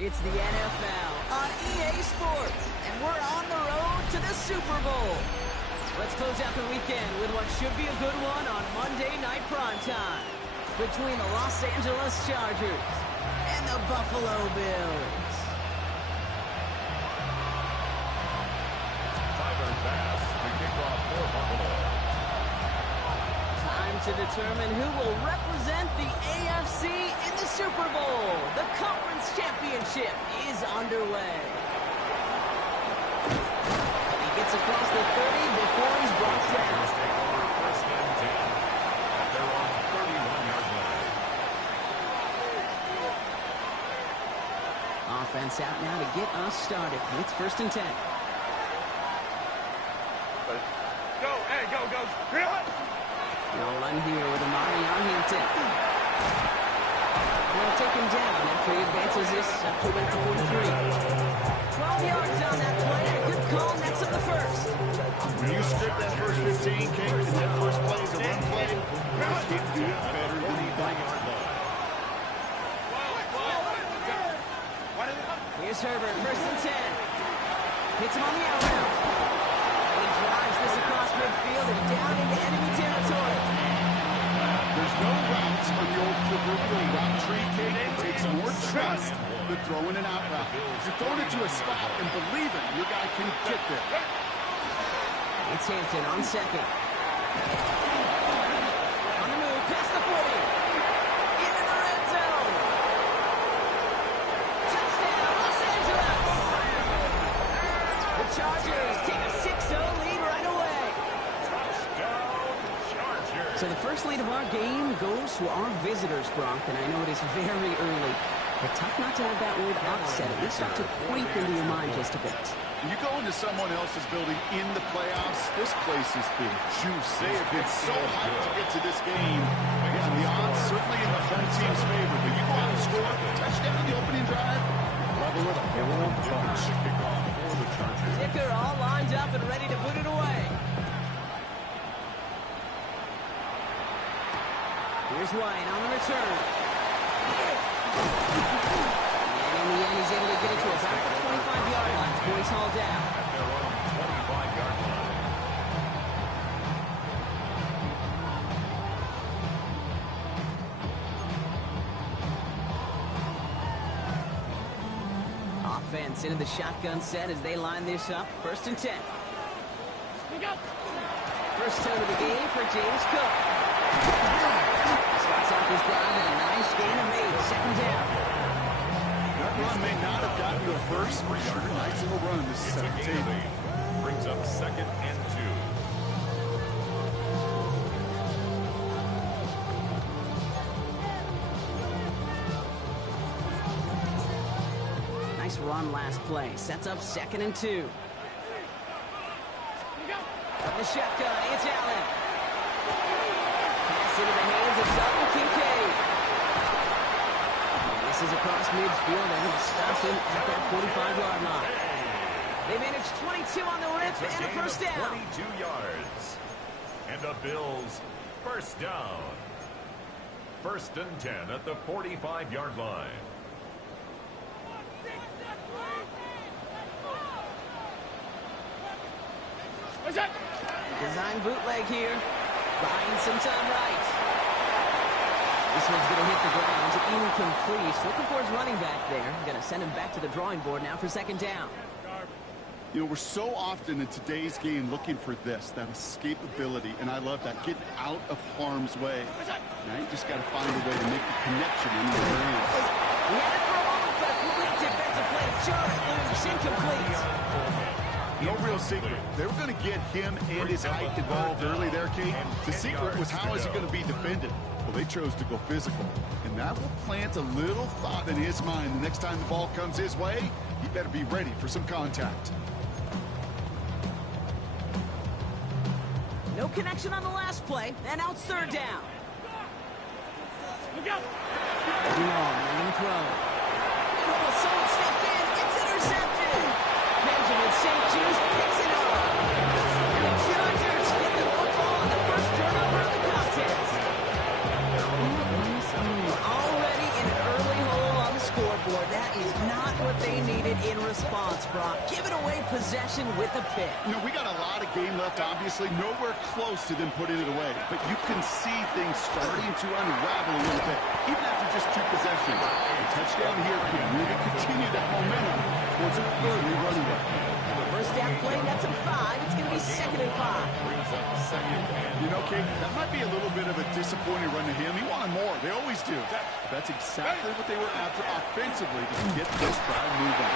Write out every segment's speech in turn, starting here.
It's the NFL on EA Sports, and we're on the road to the Super Bowl. Let's close out the weekend with what should be a good one on Monday Night Primetime between the Los Angeles Chargers and the Buffalo Bills. Tyler Bass to kick off for Buffalo. Time to determine who will represent the AFC in the Super Bowl. The Conference Championship is underway. And he gets across the 30 before he's brought down. First and 10 at their own 31-yard line. Offense out now to get us started. It's first and 10. Go, hey, go. No run here with Amari on Hampton. They'll take him down after he advances this up to about the 43. 12 yards on that play. A good call next of the first. When you script that first 15, King, and that first play is a run play, you can't do it better than he does. Here's Herbert, first and 10. Hits him on the out route. He drives this across midfield and down into enemy territory. There's no routes on the old proverbial route tree, King. It takes more trust than throwing an out route. You're throwing it to a spot and believe it, your guy can get there. It's Hampton on second. On the move, past the 40. Into the red zone. Touchdown, Los Angeles. The Chargers take a 6-0 lead right away. Touchdown, Chargers. So the first lead of our game goes to our visitors, Bronk, and I know it is very early. But tough not to have that word upset. At least start to creep into your mind just a bit. When you go into someone else's building in the playoffs, this place has been juice. They have been so hyped to get to this game. Again, the odds certainly in the home team's favor, but you go out and score, touchdown the opening drive, level it up. Punch. Kick off for the Chargers. Dicker all lined up and ready to put it away. Here's White on the return. And in the end, he's able to get it to about the 25-yard line before he's hauled down. At their own 25-yard line. Offense into the shotgun set as they line this up. First and 10. First toe of the game for James Cook. Starts off his drive with a nice gain and made. Second down. That run may not have gotten you a first, but sure, nice little run to set the table. Brings up second and 2. Nice run last play. Sets up second and 2. From the shotgun, it's Allen. Pass into the hands of Dalton Kincaid. And this is across midfield. They're going to stop him at that 45-yard line. They managed 22 on the rip and a first down. 22 yards. And the Bills first down. First and 10 at the 45-yard line. Design bootleg here. Buying some time right. This one's going to hit the ground. Incomplete. Looking for his running back there. Going to send him back to the drawing board now for second down. You know, we're so often in today's game looking for this, that escapability, and I love that, getting out of harm's way. Now you just got to find a way to make the connection in your hands. He had it for a moment, but a quick defensive play to jar it loose. Incomplete. No real secret. They were going to get him and his height involved early there, Kate. The secret was how is he going to be defended? Well, they chose to go physical. And that will plant a little thought in his mind. The next time the ball comes his way, he better be ready for some contact. No connection on the last play, and now it's third down. Long, running throw. Oh, someone stepped in. It's intercepted. Benjamin St. Just picks it up. And the Chargers get the football on the first turnover of the contest. Already in an early hole on the scoreboard. That is not possession with a pick. You know, we got a lot of game left, obviously. Nowhere close to them putting it away. But you can see things starting to unravel a little bit, even after just 2 possessions. The touchdown here could really continue that momentum towards an early running back. First down play, that's a 5. It's going to be 2nd and 5. You know, Kate, that might be a little bit of a disappointing run to him. He wanted more. They always do. That's exactly what they were after offensively to get this drive moving.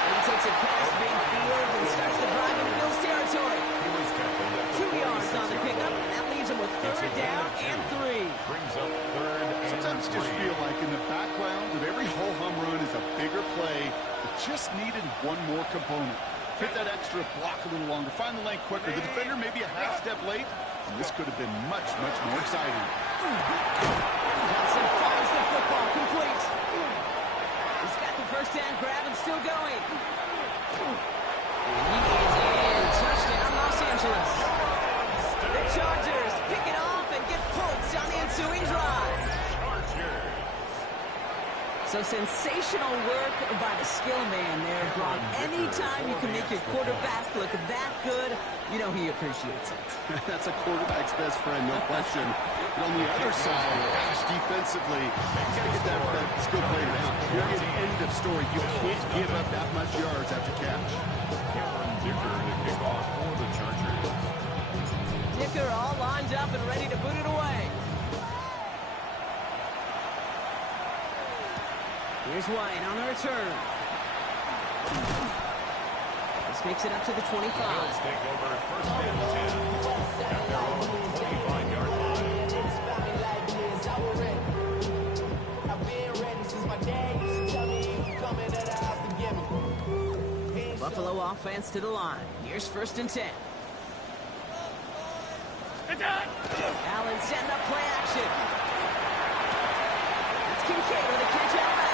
He takes it past midfield and starts the drive into Bills territory. 2 yards on the pickup, and that leaves him with 3rd down and 3. Sometimes you just feel like in the background of every ho-hum run is a bigger play that just needed one more component. Hit that extra block a little longer, find the lane quicker. The defender may be a half step late, and this could have been much, much more exciting. Johnson fires the football complete. He's got the first down grab and still going. And he is in. Touchdown, Los Angeles. The Chargers pick it off and get points on the ensuing drive. So sensational work by the skill man there, Brock. Anytime you can make your quarterback look that good, you know he appreciates it. That's a quarterback's best friend, no question. But on the other side, gosh, defensively, you got to get that skill played out. Period, end of story. You can't give up that much yards after catch. Cameron Dicker to kick off for the Chargers. Dicker all lined up and ready to boot it away. Here's White on the return. This makes it up to the 25. Bills take over 1st and 10 at their own 25-yard line. Buffalo offense to the line. Here's 1st and 10. Allen setting up play action. That's Kincaid with a catch out left.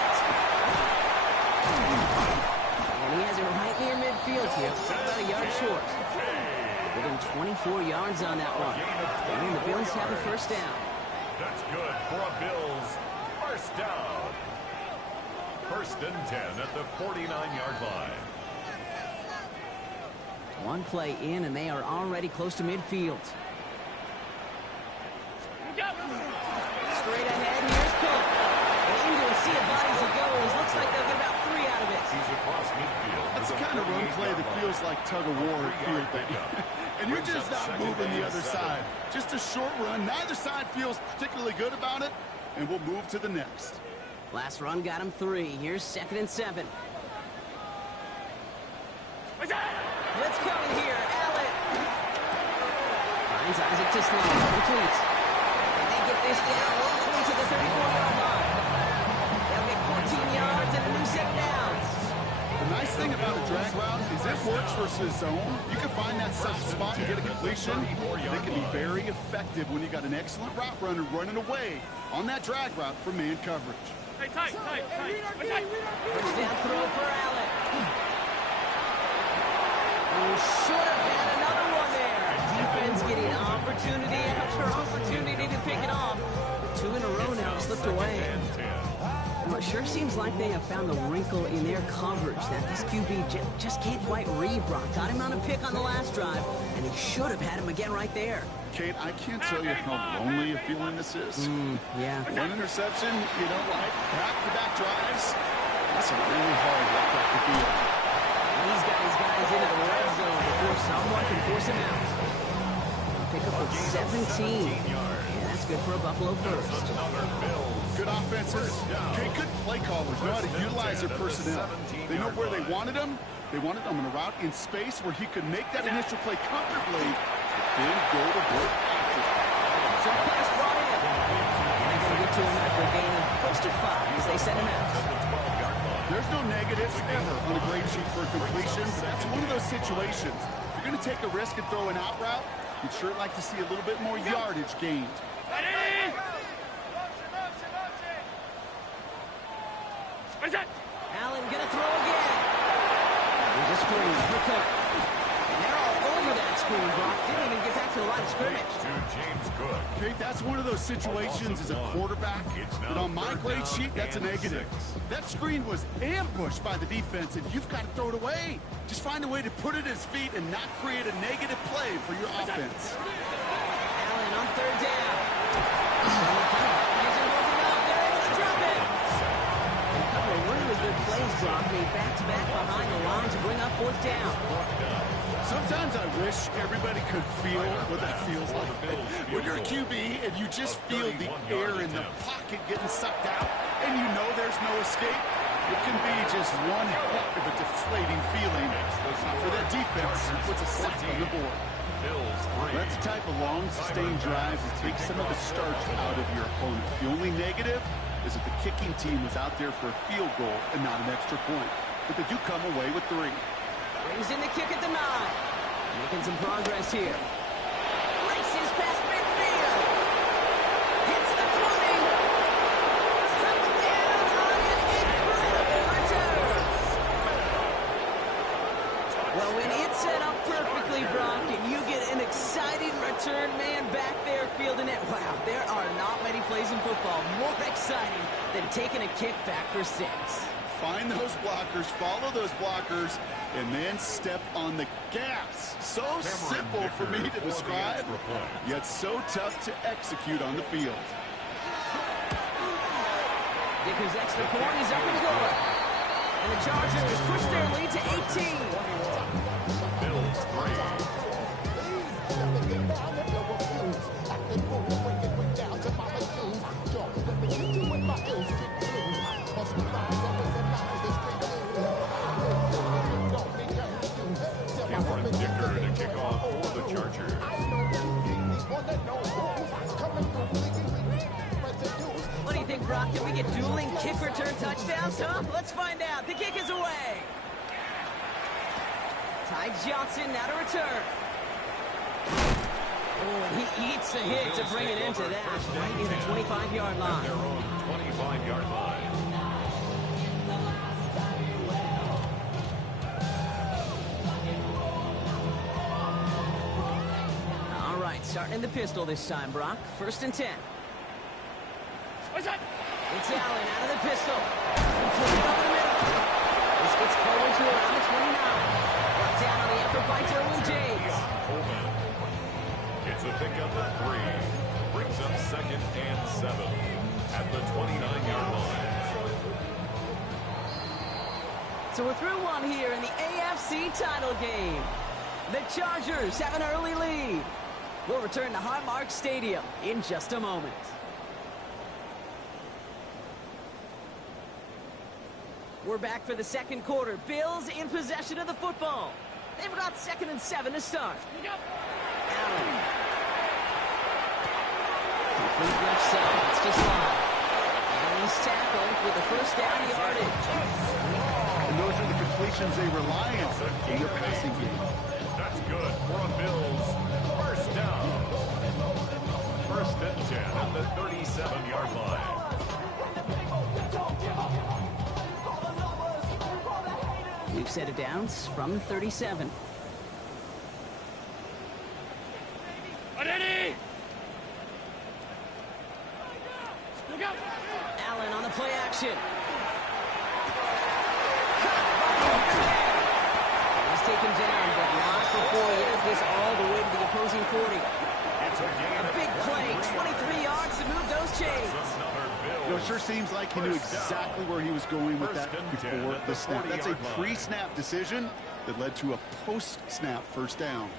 And he has it right near midfield here. About a yard short. Give him 24 yards on that one. And the Bills have a 1st down. That's good for a Bills 1st down. 1st and 10 at the 49-yard line. One play in, and they are already close to midfield. Straight ahead, here's Cook. And into a sea of bodies he goes. Looks like they'll get about 3 out of it. He's across midfield. That's the kind of run play that feels like tug-of-war field thing. And you're just not moving the other side. Just a short run. Neither side feels particularly good about it, and we'll move to the next. Last run got him 3. Here's 2nd and 7. Let's go in here. Allen finds Isaac to slow. Complete. And they get this down roughly to the 34-yard line. They'll get 14 yards and a new 7 downs. The nice thing about a drag route is it works versus zone. You can find that soft spot and get a completion. They can be very effective when you got an excellent route runner running away on that drag route for man coverage. Hey, tight. First down throw for Allen. He should have had another one there. Defense getting opportunity after opportunity to pick it off. But 2 in a row now slipped away. Well, it sure seems like they have found the wrinkle in their coverage that this QB just can't quite read Brock. Got him on a pick on the last drive, and he should have had him again right there. Kate, I can't tell you how lonely a feeling this is. Yeah. One interception, you know, like back-to-back drives. That's a really hard walk off the field. He's got his guys into the red zone before someone can force him out. Pick up of 17. Yeah, that's good for a Buffalo 1st. Good offenses. Okay, good play callers know how to utilize their personnel. They know where they wanted him. They wanted him in a route in space where he could make that initial play comfortably, then go to work after. So pass brought in. And they're going to get to him after a gain of close to 5 as they send him out. There's no negatives ever on a grade sheet for a completion, but that's one of those situations. If you're going to take a risk and throw an out route, you'd sure like to see a little bit more yardage gained. Allen gonna throw again. There's a screen for Cook. And they're all over that screen, Brock. Didn't even get back to the line of scrimmage. To James Cook. Okay, that's one of those situations as a quarterback that on my grade sheet, that's a negative. That screen was ambushed by the defense, and you've got to throw it away. Just find a way to put it at his feet and not create a negative play for your offense. Allen on third down. He's moving up. They're able to drop it. A couple of really good plays, Brock, made back-to-back behind the line to bring up fourth down. Sometimes I wish everybody could feel what that feels like. When you're a QB and you just feel the air in the pocket getting sucked out and you know there's no escape, it can be just one heck of a deflating feeling. For that defense, it puts a sack on the board. That's the type of long, sustained drive that takes some of the starch out of your opponent. The only negative is that the kicking team was out there for a field goal and not an extra point. But they do come away with 3. Brings in the kick at the 9. Making some progress here. Races past midfield. Hits the 20. Touchdown on an incredible return. Well, when it's set up perfectly, Brock, and you get an exciting return man back there fielding it, wow, there are not many plays in football more exciting than taking a kick back for 6. Find those blockers, follow those blockers, and then step on the gas. So simple for me to describe, yet so tough to execute on the field. Dickers' extra point is up and good. And the Chargers push their lead to 18. Bills 3. Cameron Dicker to kick off for the Chargers. What do you think, Brock? Can we get dueling kick return touchdowns, huh? Let's find out. The kick is away. Ty Johnson now to return. Oh, and he eats a hit to bring it into that. Right near the 25-yard line. Their own 25-yard line. All right, starting in the pistol this time, Brock. 1st and 10. What's that? It's Allen out of the pistol. Completed over the middle. This gets forward to around the 29. Brought down on the effort by Derwin James. Coleman. It's a pickup of 3. Brings up 2nd and 7 at the 29-yard line. So we're through one here in the AFC title game. The Chargers have an early lead. We'll return to Highmark Stadium in just a moment. We're back for the second quarter. Bills in possession of the football. They've got 2nd and 7 to start. Allen. Complete left side. It's to Slide. And he's tackled with the first down yardage. And those are the completions they rely on in their passing game. That's good for a Bills. First down. 1st and 10 at the 37-yard line. We've set it down from the 37. Look out! Allen on the play action. He's taken down, but not before he has this all the way to the opposing 40. A big play, 23 yards to move those chains. You know, it sure seems like he knew exactly where he was going with that before the snap. That's a pre-snap decision that led to a post-snap first down.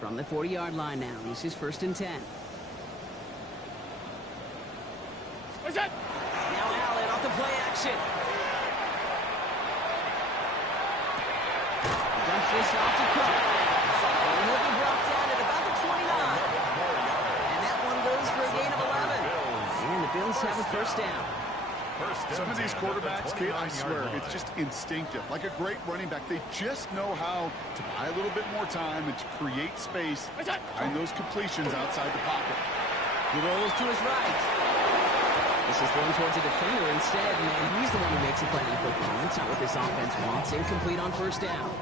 From the 40-yard line now, this is 1st and 10. What's that? Now Allen off the play action. Dumps this off to Cook. And he'll be brought down at about the 29. And that one goes for a gain of 11. And the Bills have a first down. Some of these quarterbacks, kid, I swear, it's just instinctive. Like a great running back, they just know how to buy a little bit more time and to create space and those completions outside the pocket. He rolls to his right. This is thrown towards a defender instead, and he's the one who makes a play on football. That's not what this offense wants. Incomplete on first down.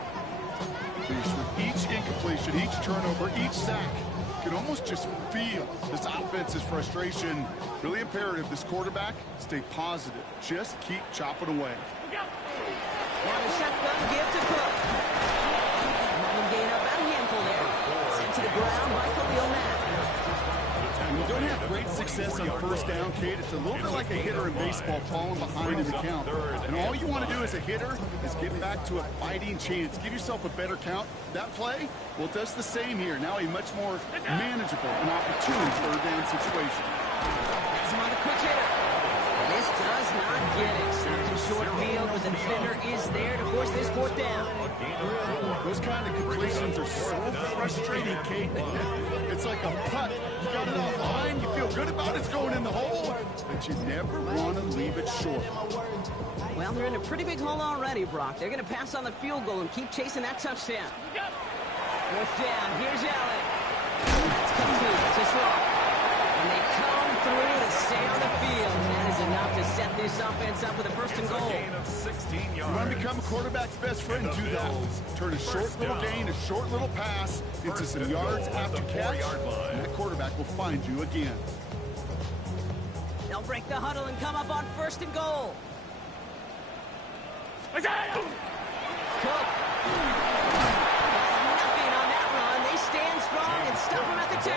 With each incompletion, each turnover, each sack, you can almost just feel this offense's frustration. Really imperative this quarterback stay positive. Just keep chopping away. Now the shotgun give to Cook. Gain up about a handful there. Sent to the ground by Khalil Mack. When you don't have great success on first down, Kate, it's a little bit like a hitter in baseball falling behind in the count. And all you want to do as a hitter is get back to a fighting chance. Give yourself a better count. That play, well, it does the same here. Now a much more manageable and opportune third down situation. That's him on the quick hitter. This does not get it. Something short field, but the defender is there to force this fourth down. Those kind of completions are so frustrating, Kate. It's like a putt. You got it on line, you feel good about it's going in the hole, but you never want to leave it short. Well, they're in a pretty big hole already, Brock. They're going to pass on the field goal and keep chasing that touchdown. Fourth down, here's Allen. That's complete, just wrong. And they come through to stay on the field. That is enough to set this offense up with a first and goal. You want to become a quarterback's best friend, do that. Turn a short little gain, a short little pass into some yards after catch, and that quarterback will find you again. They'll break the huddle and come up on first and goal. Cook. Nothing on that run. They stand strong and stop him at the 2.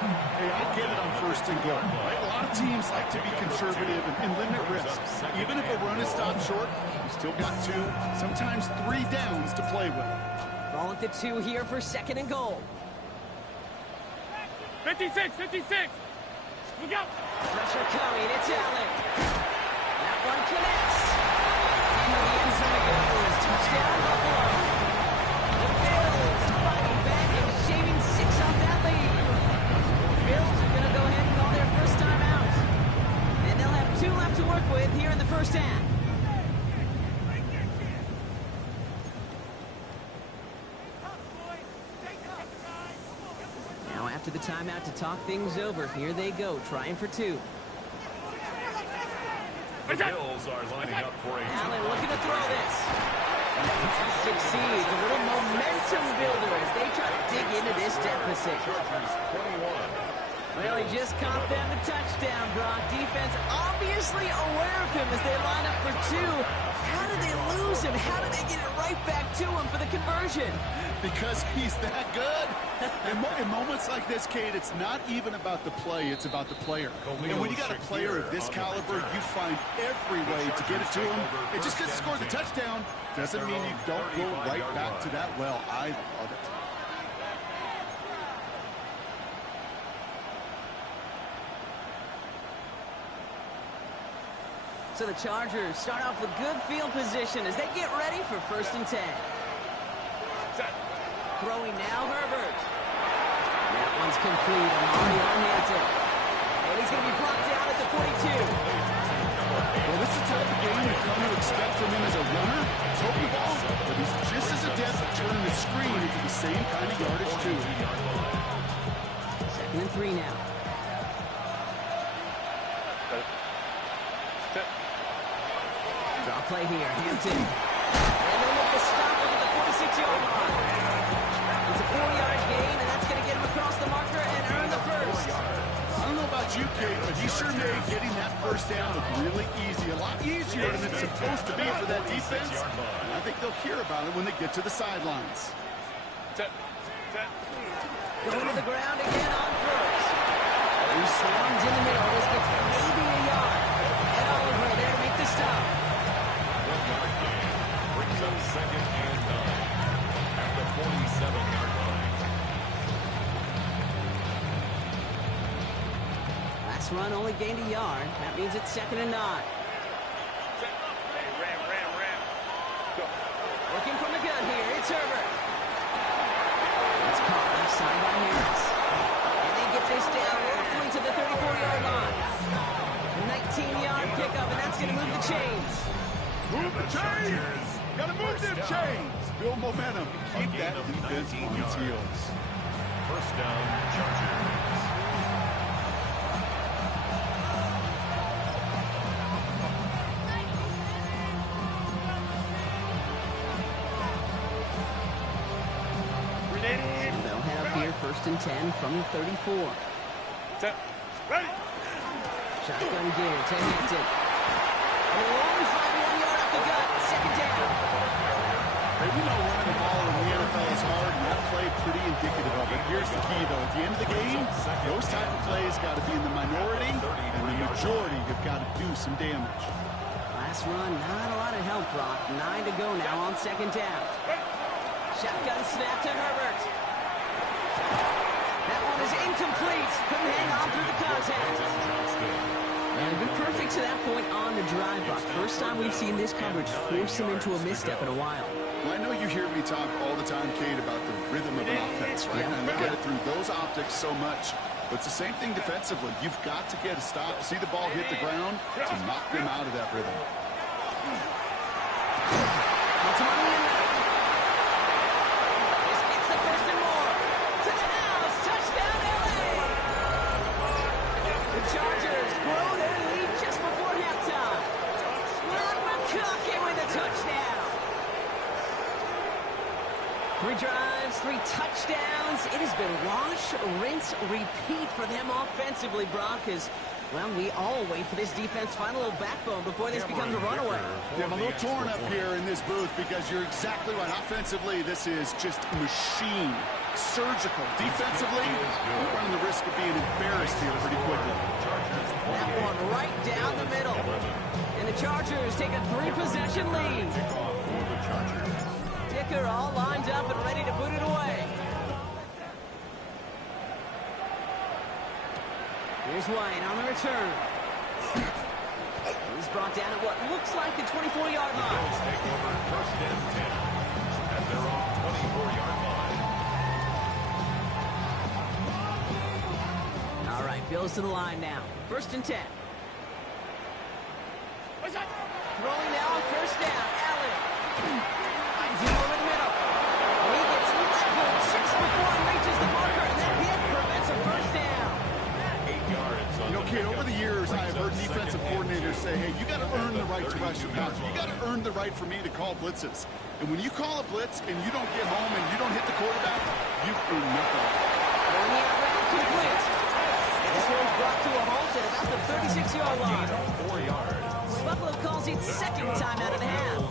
Hey, I get it on first and goal. Right? A lot of teams like to be conservative and limit risk. Even if a run is stopped short, you still got 2, sometimes 3 downs to play with. Ball at the 2 here for second and goal. 56, 56. Look out. Pressure coming. It's Allen. That one connects. Into the end zone it goes. Touchdown, Buffalo. The Bills fighting back and shaving 6 off that lead. Bills are going to go ahead and call their first time out. And they'll have 2 left to work with here in the first half. Now after the timeout to talk things over, here they go, trying for 2. The Bills are lining up for a Allen looking to throw this. Succeeds. A little momentum builder as they try to dig into this deficit. Well, he just caught them the touchdown, Brock. Defense obviously aware of him as they line up for 2. How did they lose him? How did they get it right back to him for the conversion? Because he's that good. In moments like this, Kate, it's not even about the play, it's about the player. And when you got a player of this caliber, you find every way to get it to him. And just because he scored the touchdown doesn't mean you don't go right back to that well. I love it. So the Chargers start off with good field position as they get ready for first and 10. Throwing now, Herbert. That one's complete. Amari on Hampton. And he's going to be blocked down at the 42. Well, this is the type of game you've come to expect from him as a runner. He's holding the ball, but he's just as adept at turning the screen into the same kind of yardage, too. Second and 3 now. Draw play here, Hampton. And they'll look to stop him at the 46-yard line. It's a 4-yard gain, and that's going to get him across the marker and earn the first. I don't know about you, Kate, but he sure made getting that first down look really easy. A lot easier than it's supposed to be for that defense. And I think they'll hear about it when they get to the sidelines. Going to the ground again on first. He slams in the middle. This gets maybe a yard. And Oliver there to make the stop. brings up second and 9 at the 47-yard line. Last run only gained a yard. That means it's second and 9. Working from the gun here. It's Herbert. It's caught left side by Harris. And they get this down roughly to the 34-yard line. A 19-yard pickup, and that's going to move the chains. Move the chains! Gotta move them chains! Build momentum. Keep that defense on its heels. First down, Chargers. first and 10 from the 34. Set. Ready. Shotgun gear to Hampton. And a long 5-1 up the gut. Second down. Hey, we know running the ball in the NFL is hard, and that play pretty indicative of it. Here's the key, though. At the end of the game, those type of plays got to be in the minority, and the majority have got to do some damage. Last run, not a lot of help, Brock. 9 to go now on second down. Shotgun snap to Herbert. That one is incomplete. Couldn't hang on through the contact. And been perfect to that point on the drive, Brock. First time we've seen this coverage force him into a misstep in a while. Well, I know you hear me talk all the time, Kate, about the rhythm of an offense, right? And I look at it through those optics so much. But it's the same thing defensively. You've got to get a stop, see the ball hit the ground to knock them out of that rhythm. That's money in that. This gets the first and more. To the house. Touchdown, LA. The Chargers grow their lead just before halftime. Will McConkey with a touchdown. 3 drives, 3 touchdowns. It has been wash, rinse, repeat for them offensively, Brock, as, well, we all wait for this defense to find a little backbone before this becomes a runaway. Yeah, I'm a little torn up here in this booth because you're exactly right. Offensively, this is just machine, surgical. Defensively, we're running the risk of being embarrassed here pretty quickly. That one right down the middle. And the Chargers take a 3-possession lead. Dicker all lined up and ready to boot it away. Here's White on the return. He's brought down at what looks like the 24-yard line. Bills take over first and 10 at their own 24-yard line. All right, Bills to the line now. First and 10. Throwing now on first down. Allen finds him over the middle. And he gets leveled just before he reaches the marker, and that hit prevents a first down. 8 yards on You know, kid, over the years, I have heard defensive coordinators say, hey, you got to earn the right to rush your passer. You got to earn the right for me to call blitzes. And when you call a blitz and you don't get home and you don't hit the quarterback, you've earned nothing. And the out complete. And this one's brought to a halt at about the 36-yard line. 4 yards. Buffalo calls it second time out of the half.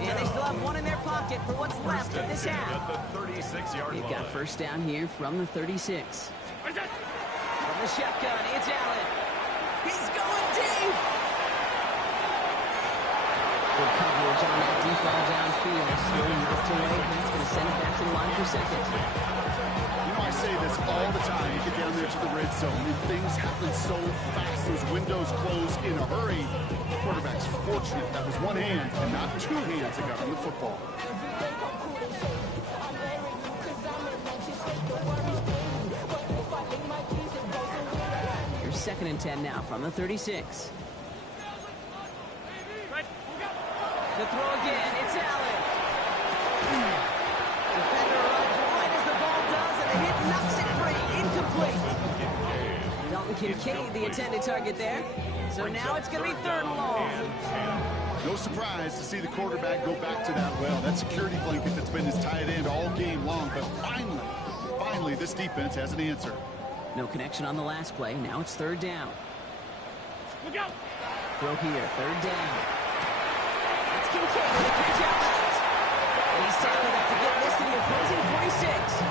And they still have one in their pocket for what's left of this half. At the 36-yard They've line. got first down here from the 36. From the shotgun, it's Allen. He's going deep. Good coverage on that deep ball downfield. Still knocked away. That's going to send it back to the line for second. You know, I say this all the time. You get down there to the red zone, and things happen so fast. Those windows close in a hurry. The quarterback's fortunate. That was one hand and not 2 hands that got on the football. Here's second and 10 now from the 36. The throw again, it's Allen. Defender runs right as the ball does, and the hit knocks it free. Incomplete. Dalton Kincaid, the intended target there. So now it's going to be third and long. No surprise to see the quarterback go back to that well. That security blanket that's been his tight end all game long. But finally, this defense has an answer. No connection on the last play. Now it's third down. Look out! Throw here, third down. That's Kincaid with a catch out left. And he's tackled up to get this to the opposing 46.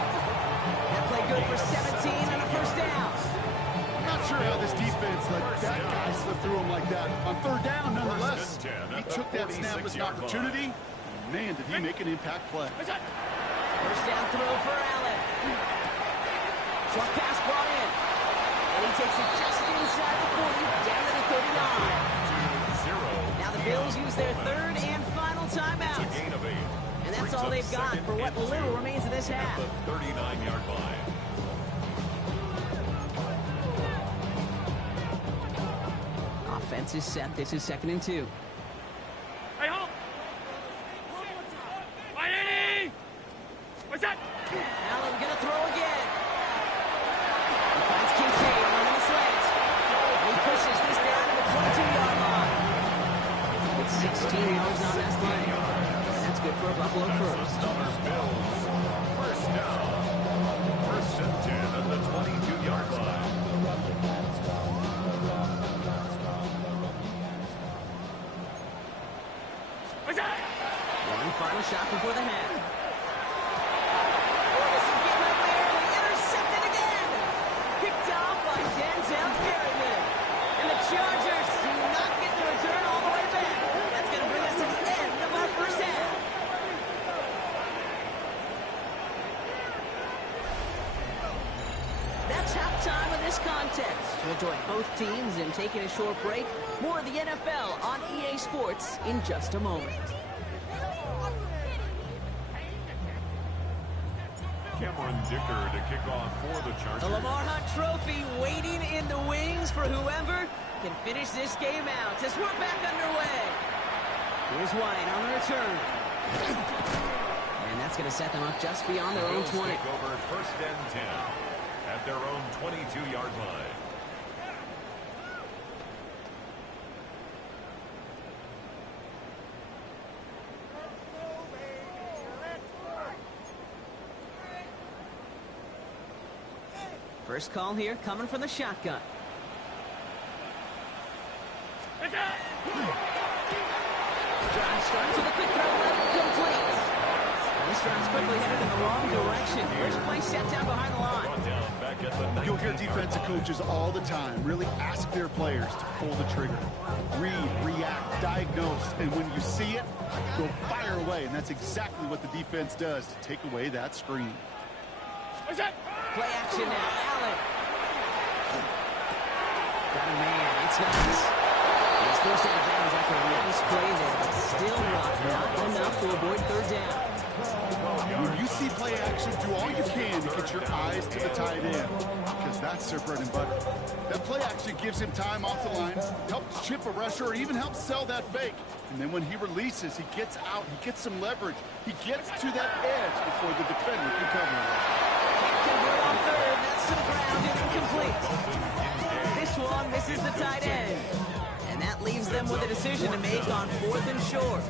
That play good for 17 and a first down. I'm not sure how this defense let that guy slip through him like that. On third down, nonetheless, he took that snap as an opportunity. Man, did he make an impact play. First down throw for Allen. Short pass brought in. And he takes it just inside the 40, down to the 39. Now the Bills use their third and final timeout. And that's all they've got for what little remains of this half. At the 39-yard line. Offense is set. This is second and 2. Hey, hold! Miami! What's that? Allen gonna throw again. He finds Kincaid running the slant. And he pushes this down to the 22-yard line. With 16 yards on that play. That's good for a Buffalo first. Bills. First down. First final shot before the half. Oh, this is getting up there. Intercepted again. Picked off by Denzel Perryman. And the Chargers do not get the return all the way back. That's going to bring us to the end of our first half. That's halftime of this contest. We'll join both teams in taking a short break. More of the NFL on EA Sports in just a moment. Cameron Dicker to kick off for the Chargers. The Lamar Hunt Trophy waiting in the wings for whoever can finish this game out as we're back underway. Here's White on the return. And that's going to set them up just beyond their own 20. Over first and 10 at their own 22-yard line. First call here coming from the shotgun. Drive starts with a quick throw left, complete. And this drive's quickly headed in the wrong direction. First play set down behind the line. You'll hear defensive coaches all the time really ask their players to pull the trigger. Read, react, diagnose, and when you see it, go fire away. And that's exactly what the defense does to take away that screen. What's that? Play action now, Allen. Got a man, it's nice. He's forced out of bounds after a nice play there, but still not enough to avoid third down. When you see play action, do all you can to get your eyes to the tight end, because that's their bread and butter. That play action gives him time off the line, helps chip a rusher, or even helps sell that fake. And then when he releases, he gets out, he gets some leverage. He gets to that edge before the defender can cover him. Convert on third, that's to the ground and incomplete. This one misses the tight end. And that leaves them with a decision to make on fourth and short.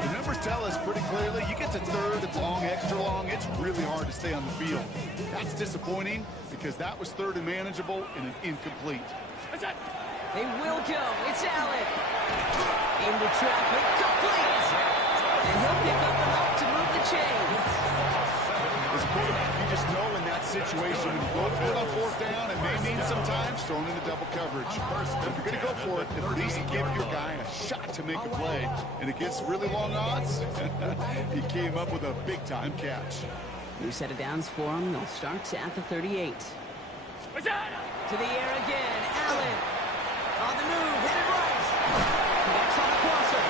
The numbers tell us pretty clearly, you get to third and long, extra long, it's really hard to stay on the field. That's disappointing because that was third and manageable and an incomplete. They will go. It's Allen. Into traffic, complete. And he'll pick up enough to move the chains. As a quarterback, you just know in that situation, when you go for it on fourth down, it may mean sometimes throwing into double coverage. But if you're going to go for it, at least give your guy a shot to make a play. And against really long odds, he came up with a big-time catch. New set of downs for him. They'll start at the 38. To the air again. Allen on the move, headed right. Connects on the crosser.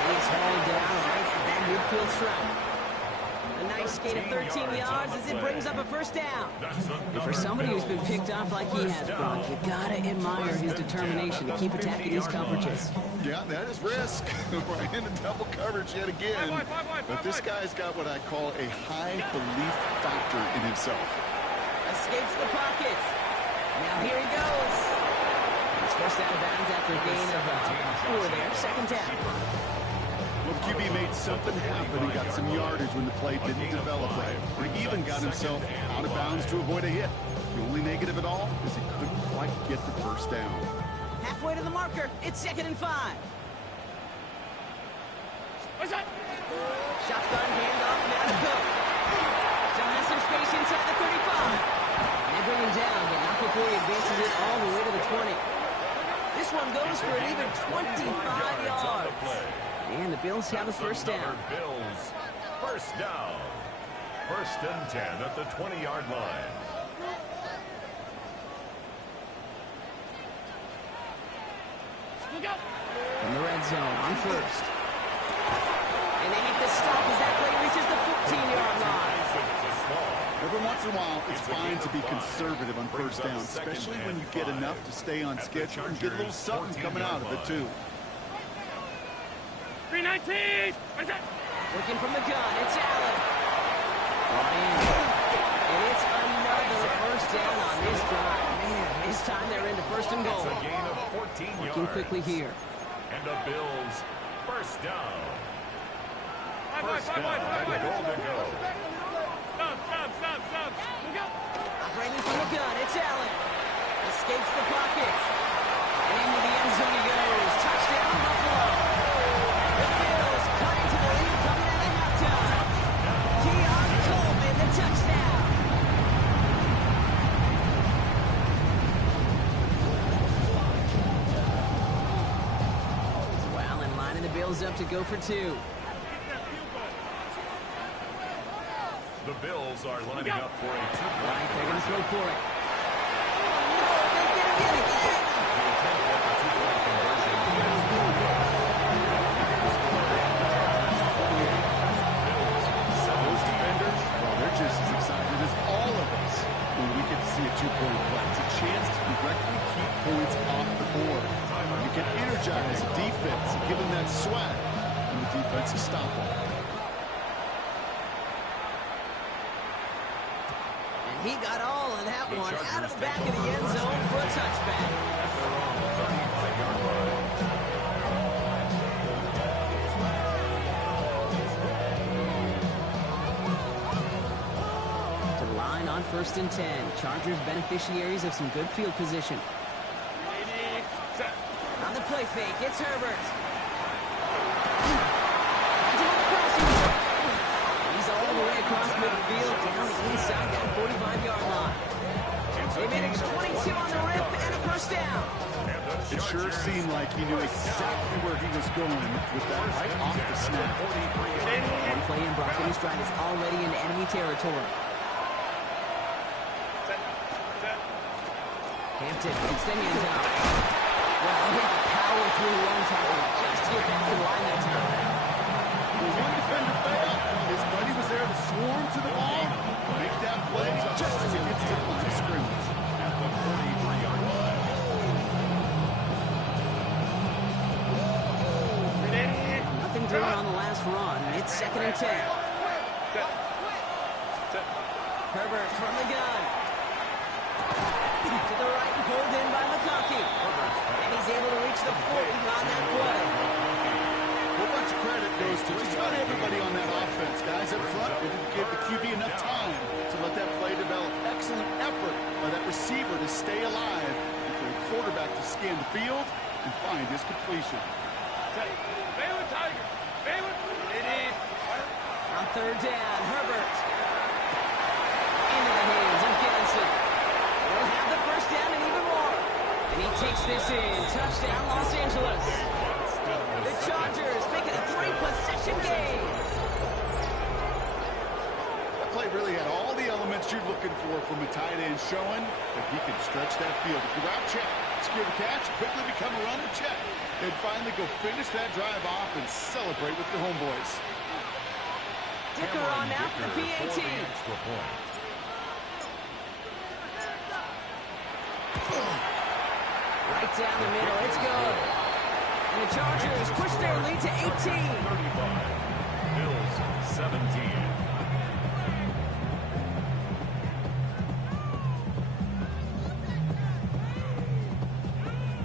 And he's hauled down right at that midfield stripe. A nice gain of 13 yards as it brings up a first down. And for somebody who's been picked off like he has, Brock, you gotta admire his determination to keep attacking these coverages. Yeah, that is risk. Right into double coverage yet again. But this guy's got what I call a high belief factor in himself. Escapes the pocket. Now here he goes. He's first out of bounds after a gain of 4 there. Second down. Well, the QB made something happen and got some yardage when the play didn't develop right. He even got himself out of bounds to avoid a hit. The only negative at all is he couldn't quite get the first down. Halfway to the marker. It's 2nd and 5. What's that? Shotgun handoff now to Cook. Still has some space inside the 35. And they bring him down, but not before he advances it all the way to the 20. This one goes for an even 25 yards. And the Bills have a first down. Bills, first down. First and 10 at the 20-yard line. In the red zone on first. And they make the stop as that play reaches the 15-yard line. Every once in a while, it's fine to be conservative on first down, especially when you get enough to stay on schedule and get a little something coming out of it, too. 319! What's that? Looking from the gun, it's Allen. And it's another first down on this drive. Man, this time they're into first and goal. It's a gain of 14 yards. Looking quickly here. And the Bills, first down. First Five, down and goal to go. Stop. Look out. Operating from the gun, it's Allen. Escapes the pocket. And into the end zone he goes. Touchdown, Buffalo. The Bills cut into the lead Bills up to go for two. The Bills are lining up for a two-point Right, they're going to throw for it. Those defenders, well, they're just as excited as all of us when we get to see a two-point play. It's a chance to directly keep points off the board. You can energize a defense and give them that sweat, and the defense is stoppable. And he got all of that one out of the back of the end zone for a touchback. at their own 35-yard line. To the line on 1st and 10. Chargers beneficiaries of some good field position. Ready, set. On the play fake, it's Herbert. Finds him on the crossing route. He's all the way across midfield, down inside that 45-yard line. They managed 22 on the rip and a first down. It sure seemed like he knew exactly where he was going with that right off the snap. One play in, Brock in his stride is already in enemy territory. Set. Set. Hampton gets the handout. Well, he had to power through one tackle just to get back to the line that time. When one defender failed, his buddy was there to swarm to the ball, make that play just as it gets to the line of scrimmage. At the 43-yard line. Ready, Nothing doing on the last run. It's 2nd and 10. set. Set. Herbert from the gun. To the right, pulled in by McConkey. And he's able to reach the 40 on that play. A whole bunch of credit goes to just about everybody on that offense. Guys up front, they didn't give the QB enough time to let that play develop. Excellent effort by that receiver to stay alive and for the quarterback to scan the field and find his completion. Set. Baylor Tiger. Baylor. Ready. On 3rd down, Herbert. Into the hands of Ganson. He'll have the first down and even more. And he takes this in. Touchdown, Los Angeles. The Chargers make it a 3-possession game. That play really had all the elements you're looking for from a tight end, showing that he can stretch that field. If you're out, check. Secure the catch, quickly become a runner, check. And finally go finish that drive off and celebrate with your homeboys. Dicker on now for the PAT. Extra point. Right down the middle, it's good. And the Chargers push their lead to 18. 35. Bills 17.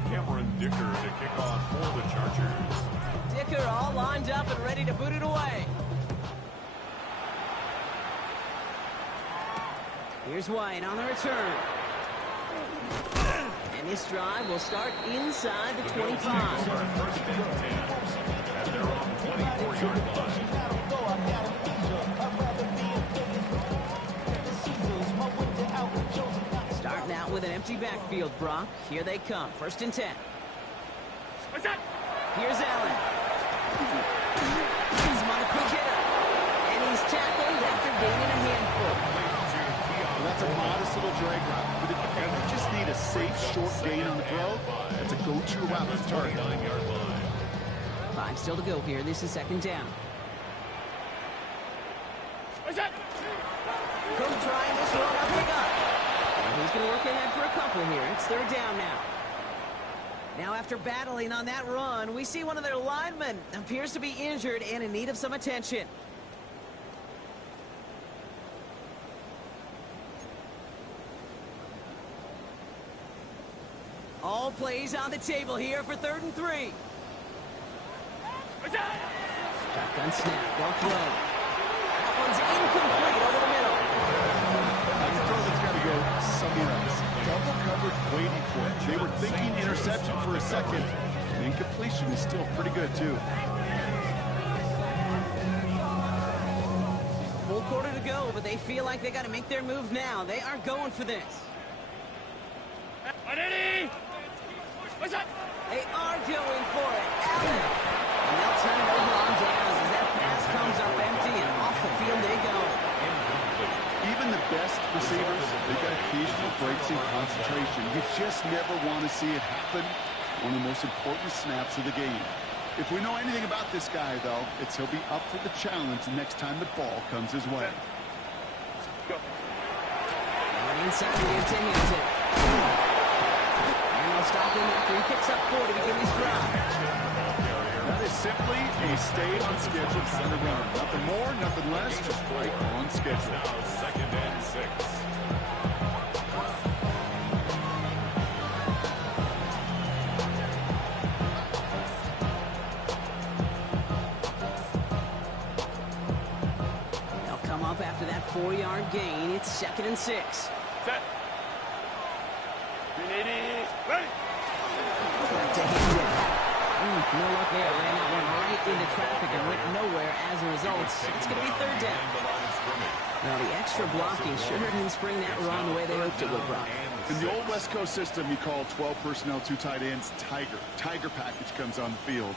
Cameron Dicker to kick off for the Chargers. Dicker all lined up and ready to boot it away. Here's White on the return. And this drive will start inside the 25. Bills are first and 10 at their own 24-yard line. Starting out with an empty backfield, Brock. Here they come. 1st and 10. What's that? Here's Allen. He's him on the quick hitter. And he's tackled after gaining a handful. Well, that's a modest little drag route. But if you ever just need a safe, short gain on the throw, that's a go-to route to target. 9-yard line. 5 still to go here. This is 2nd down. What's that? Coach trying this one up and up. And he's going to work ahead for a couple here. It's 3rd down now. Now after battling on that run, we see one of their linemen appears to be injured and in need of some attention. All plays on the table here for 3rd and 3. What's that? Shotgun snap, go throw. That one's incomplete over the middle. That's a throw that's got to go somewhere else. Double coverage waiting for it. They were thinking interception for a second. And incompletion is still pretty good, too. Full quarter to go, but they feel like they got to make their move now. They are going for this. Ready. What's that? They are going for it. Allen. And they'll turn it over on downs as that pass comes up empty and off the field they go. Even the best receivers, they've got occasional breaks in concentration. You just never want to see it happen on the most important snaps of the game. If we know anything about this guy, though, it's he'll be up for the challenge the next time the ball comes his way. And inside to Hinton. And they'll stop him after he picks up 4 to begin this drive. That is simply a stay on schedule kind of run. Nothing more, nothing less, just right on schedule. Now 2nd and 6. They'll come up after that 4-yard gain. It's 2nd and 6. Set. Ladies, ready. Back to Hinton. No luck there. Ran that one right into traffic and went nowhere as a result. It's going to be 3rd down. Now, the extra blocking sure didn't spring that run the way they hoped it would, Brock. In the old West Coast system, you call 12 personnel, 2 tight ends, Tiger. Tiger package comes on the field.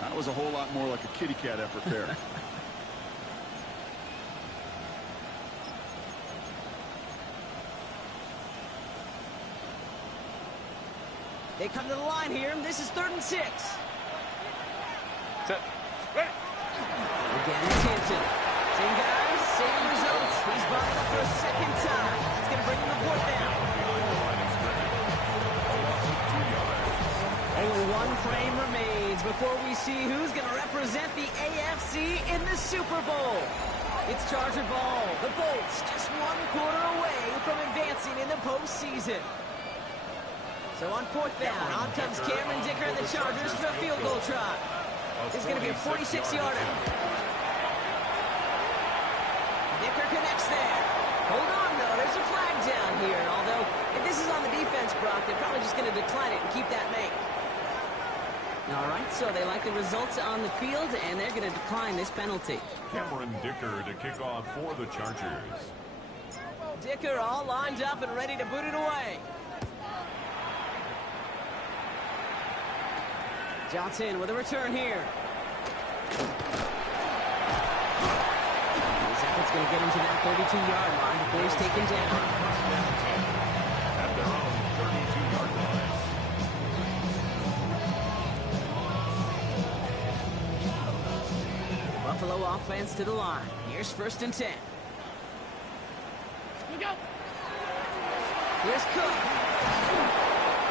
That was a whole lot more like a kitty cat effort there. They come to the line here. This is 3rd and 6. Set. Ready. Again, it's Hinton. Same guys, same results. He's brought it up for a 2nd time. That's going to bring him to 4th down. Only 1 frame remains before we see who's going to represent the AFC in the Super Bowl. It's Charger ball. The Bolts just 1 quarter away from advancing in the postseason. So on 4th down, on comes Cameron Dicker and the Chargers for a field goal try. This is going to be a 46-yarder. Dicker connects there. Hold on, though. There's a flag down here. Although, if this is on the defense, Brock, they're probably just going to decline it and keep that make. All right, so they like the results on the field, and they're going to decline this penalty. Cameron Dicker to kick off for the Chargers. Dicker all lined up and ready to boot it away. Johnson with a return here. His effort's going to get him to that 32-yard line before he's taken down. At their own 32-yard line. Buffalo offense to the line. Here's 1st and 10. We go. Here's Cook.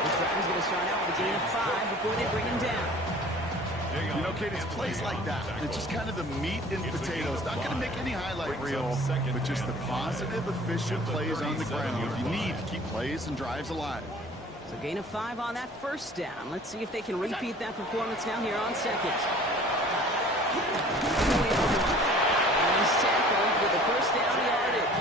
This drive is going to start out with a gain of 5 before they bring him down. You know, Kate, it's plays like that. It's just kind of the meat and potatoes. Not going to make any highlight reel, but just the positive, efficient plays on the ground you need to keep plays and drives alive. So gain of 5 on that 1st down. Let's see if they can repeat that performance now here on 2nd. And he's tackled with the 1st down yardage.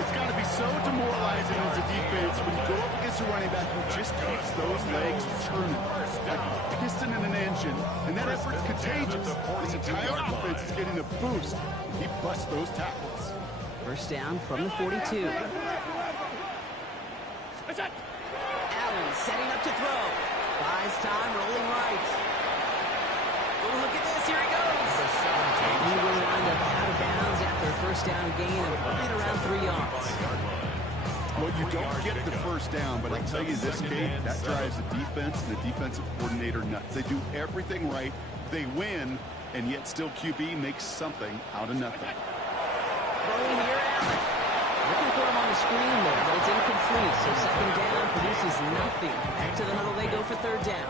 It's got to be so demoralizing as a defense when you go up against a running back who just keeps those legs turning like a piston in an engine, and that effort's contagious. This entire offense is getting a boost. He busts those tackles. 1st down from the 42. Allen setting up to throw. Buys time, rolling right. Oh, look at this, here he goes. And he will wind up out of bounds after a 1st down gain of right around 3 yards. Well, you don't get the 1st down, but I'll tell you this, Kate, that drives the defense and the defensive coordinator nuts. They do everything right, they win, and yet still QB makes something out of nothing. Throwing here, Allen. Looking for him on the screen there, but it's incomplete. So 2nd down produces nothing. Back to the huddle they go for 3rd down.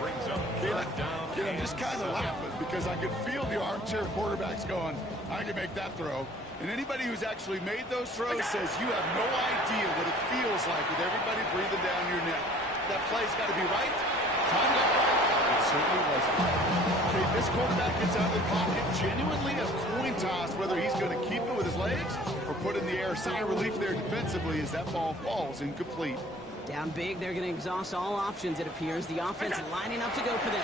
Brings up Kate, 3rd down. I'm just kind of laughing because I could feel the armchair quarterbacks going, I can make that throw. And anybody who's actually made those throws says you have no idea what it feels like with everybody breathing down your neck. That play's got to be right. Timed up right. It certainly wasn't. Okay, this quarterback gets out of the pocket, genuinely a coin toss whether he's going to keep it with his legs or put in the air. Sigh of relief there defensively as that ball falls incomplete. Down big, they're going to exhaust all options, it appears. The offense lining up to go for this.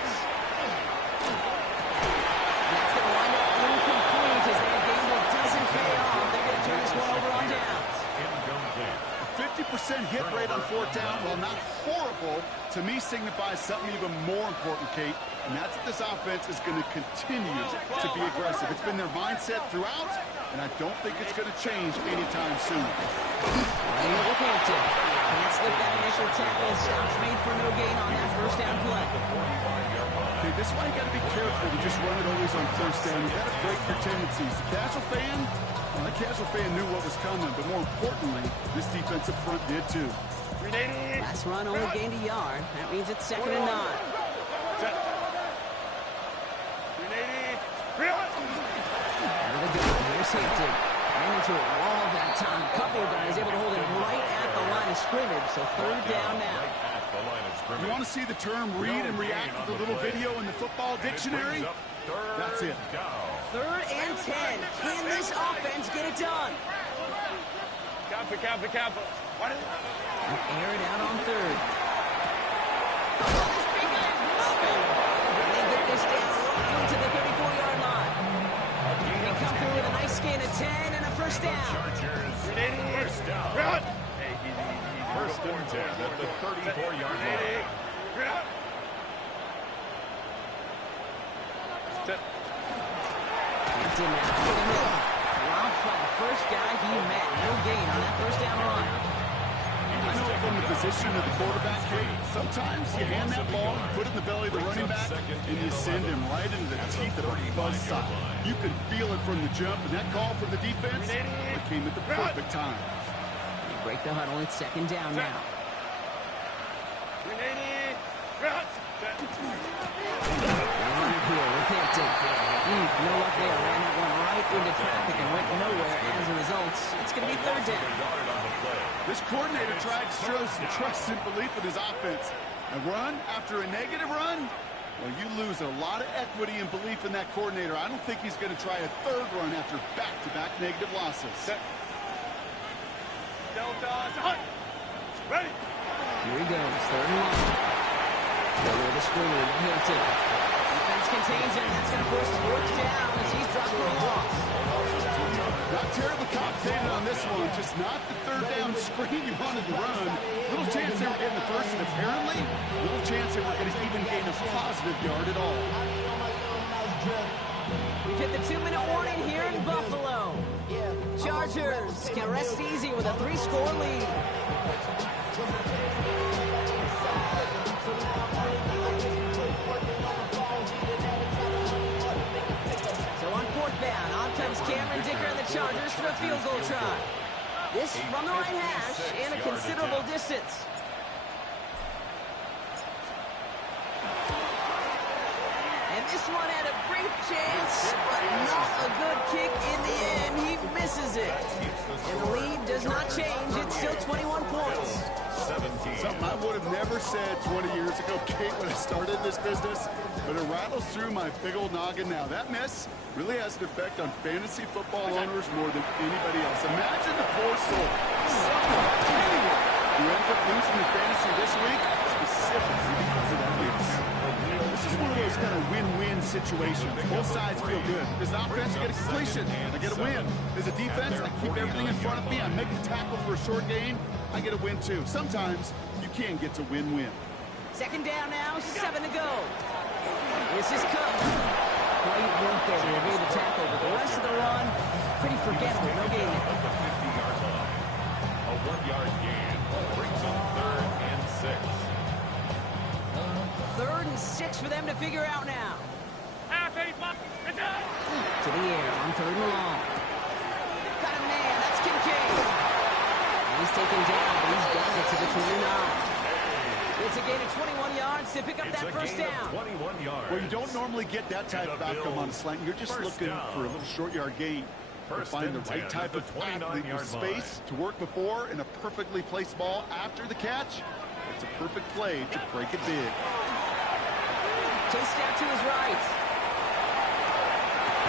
And that's going to wind up incomplete as that gamble doesn't pay off. They're going to turn this one over on downs. Incomplete. A 50% been hit right on fourth down, while not horrible, to me signifies something even more important, Kate, and that's that this offense is going to continue to be aggressive. It's been their mindset throughout, and I don't think it's going to change anytime soon. Running it with Hampton. Can't slip that initial tackle. Stops made for no gain on that first down play. Okay, this is why you got to be careful to just run it always on first down. You got to break your tendencies. The casual fan, well, the casual fan knew what was coming, but more importantly, this defensive front did too. Last run only gained a yard. That means it's 2nd and 9. Out of the gun, here's Hampton. Ran into a wall that time. A couple of guys able to hold him right at the line of scrimmage, so 3rd down now. You want to see the term read and react with a little video in the football dictionary? That's it. 3rd and 10. Can this offense get it done? Kappa. Air it out on 3rd. Oh, this big guy is moving. And they get this down roughly to the 34-yard line. They come through with a nice gain of 10 and a first down. First down. First and 10 at the 34-yard line. Hampton now in the middle. Dropped by the first guy he met. No gain on that first down run. I know from the position of the quarterback, Kate, sometimes you hand that ball, you put it in the belly of the running back, and you send him right into the teeth of a buzzsaw. You can feel it from the jump, and that call from the defense, it came at the perfect time. They break the huddle. It's 2nd down now. Running here with Hampton. No luck there. Ran that one right into traffic and went nowhere as a result. It's going to be 3rd down. This coordinator tried to show some trust and belief in his offense. A run after a negative run? Well, you lose a lot of equity and belief in that coordinator. I don't think he's going to try a 3rd run after back-to-back negative losses. Ready. Here he goes. 3rd and 1. Over the screen. Hampton. Defense contains him. That's going to force 4th down as he's dropped for a loss. Not terribly compensated on this one. Just not the 3rd down screen you wanted to run. Little chance they were getting the first, and apparently, little chance they were going to even gain a positive yard at all. We've hit the 2-minute warning here in Buffalo. Chargers can rest easy with a 3-score lead. So on 4th down, on comes Cameron Dicker and the Chargers for a field goal try. This from the right hash and a considerable distance. And this one had a brief chance, but not a good kick in the end. He misses it. And the lead does not change. It's still 21 points. Something I would have never said 20 years ago, Kate, when I started this business, but it rattles through my big old noggin now. That miss really has an effect on fantasy football owners more than anybody else. Imagine the poor soul, someone, anyone, who ends up losing in fantasy this week, specifically because of that miss. This is one of those kind of win-win situations. Both sides feel good. As an offense, I get a completion. I get a win. As a defense, I keep everything in front of me. I make the tackle for a short gain. I get a win, too. Sometimes you can get to win-win. 2nd down now, 7 to go. This is Cook. Great work there to evade the tackle, but the rest of the run, pretty forgettable. No gain there. A 1-yard gain brings them 3rd and 6. 3rd and 6 for them to figure out now. To the air on 3rd and long. Got a man. That's Kincaid. He's taken down, but he's got it to the 29. It's a gain of 21 yards to pick up that first down. 21 yards. Well, you don't normally get that type of outcome on a slant. You're just looking for a little short yard gain. To find the right type of athlete with space to work before and a perfectly placed ball after the catch. It's a perfect play to break it big. Chased out to his right.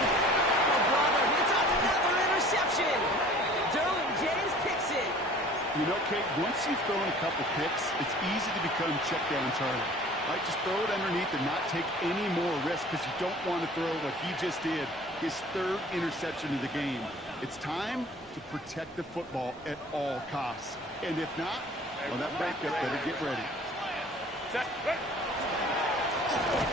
Oh, brother, it's another interception. Derwin James picks it. You know, Kate, once you've thrown a couple picks, it's easy to become check down Charlie. Right, just throw it underneath and not take any more risk because you don't want to throw what he just did, his 3rd interception of the game. It's time to protect the football at all costs. And if not, Well, that backup better get ready. Set. Ready.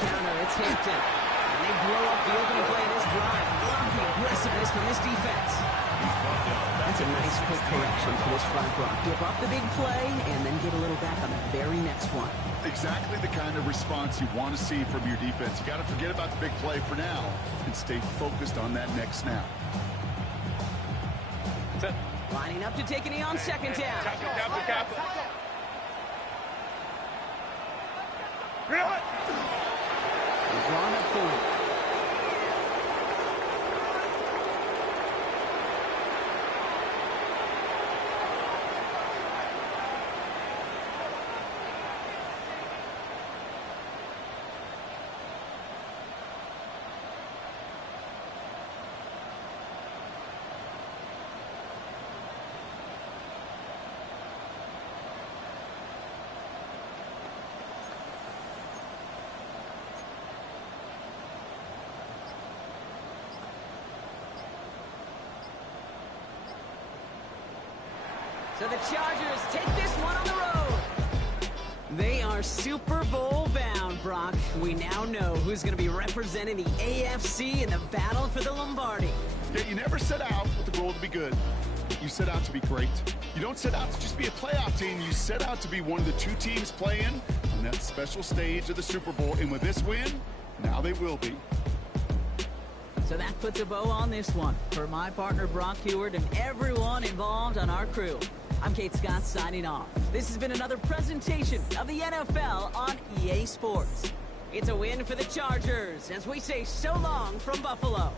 Counter, it's Hampton. And they blow up the opening play of this drive. Love the aggressiveness from this defense. That's a nice quick correction for this front row. Give up the big play and then get a little back on the very next one. Exactly the kind of response you want to see from your defense. You got to forget about the big play for now and stay focused on that next snap. Set. Lining up to take a knee on second down. Tackle down for Kappa. Real. Drawn up forward. So the Chargers take this one on the road. They are Super Bowl bound, Brock. We now know who's going to be representing the AFC in the battle for the Lombardi. Yeah, you never set out with the goal to be good. You set out to be great. You don't set out to just be a playoff team. You set out to be one of the two teams playing on that special stage of the Super Bowl. And with this win, now they will be. So that puts a bow on this one. For my partner, Brock Huard, and everyone involved on our crew, I'm Kate Scott signing off. This has been another presentation of the NFL on EA Sports. It's a win for the Chargers as we say so long from Buffalo.